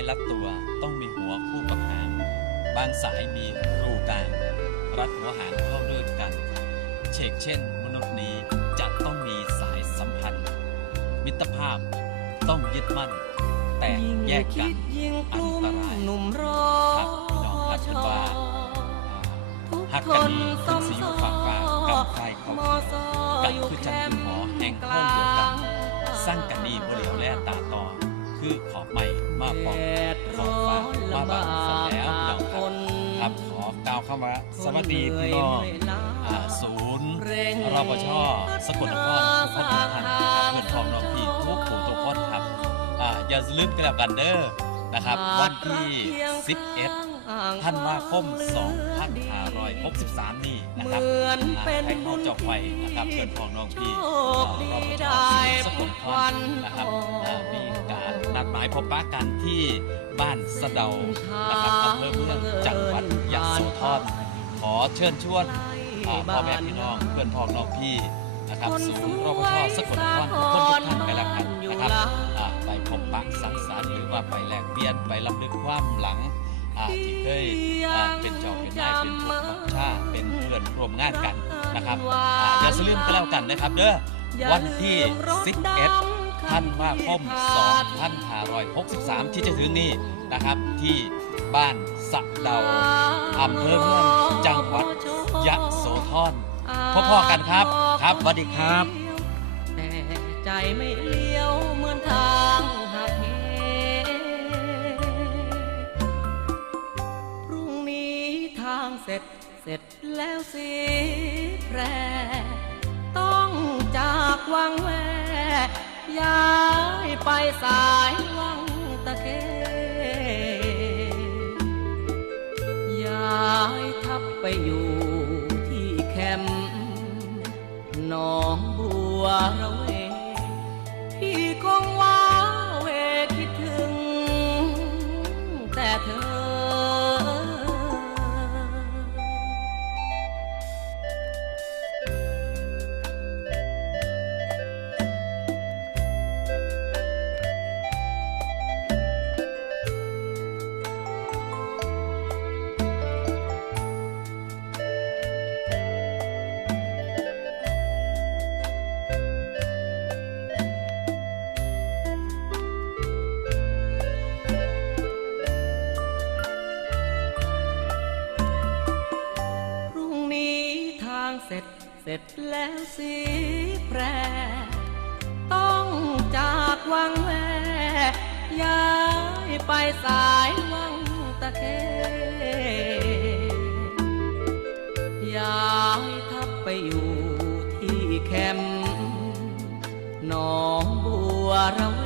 ายรัดตัวต้องมีหัวคู่กับหาง บางสายมีรูกลาง รัดหัวหางเข้าด้วยกันเชกเช่น มนุษย์นี้จะต้องมีสายสัมพันธ์ มิตรภาพต้องยึดมั่น แต่ยิ่งแยกกัคินดยิ่งกอันลุ้มตรายหนุ่มรอครับพี่น้องครับชเพิ่นอว่าทุกหักคกันนดีซ้คืออมสีซ้อฝากฝากกับใครเขามอซอกันอยู่คือแคจังมคือหมอป์แห่งกห้องลาเดียวกันงสร้างกันดีบริเหลียวแล่ตาต่อคือขอบใหม่มาปองแดดร้อนลำบากแล้วคนครับขอกล่าวคำว่าสวัสดีพี่น้องศูนย์รปชสกลนครทุกคนทุกท่านเงินทองน้องพี่ทุกผู้ทุกคนครับอย่าลืมกันแล้วกันเด้อนะครับ วันที่ 11 ธันวาคม 2563 นี่นะครับเหมือนอ่าเป็นให้บุเขาญเจ้าไฟนะครับเพื่อนพ้องน้องพี่โชอ่าคดีรปชได้สกลนครนะครับอ่ามีการนัดหมายพบปะกันที่บ้านสะเดานะครับอำเภอเมืองจังหวัดยะโสธรขอเชิญชวนอ่าพ่อแม่พี่น้องเพื่อนพ้องน้องพี่นะครับศูนย์รปชสกลนครทุกคนทุกท่านกันแล้วกันนะครับอ่าไปพบปะสังสรรค์หรือว่าไปแลกเปลี่ยนไปลำลึกความหลัง อ่าที่เคยอ่าเป็นเจ้าเป็นนายเป็นผู้บังคับชาเป็นเพื่อนร่วมงานกันนะครับอ่าอย่าลืมกันแล้วกันนะครับเด้อวันที่ 11ธันวาคม2563 ที่จะถึงนี้นะครับที่บ้านสะเดาอำเภอเมืองจังหวัดยะโสธรพ่อๆกันครับ ครับสวัสดีครับ แต่ใจไม่เเสร็จ เสร็จแล้วสิแพรต้องจากวังแวย้ายไปสายวังตะเคย้ายทับไปอยู่ เสร็จเสร็จแล้วสิแพรต้องจากวังแวย้ายไปสายวังตะเคย้ายทับไปอยู่ที่แคมหนองบัวระ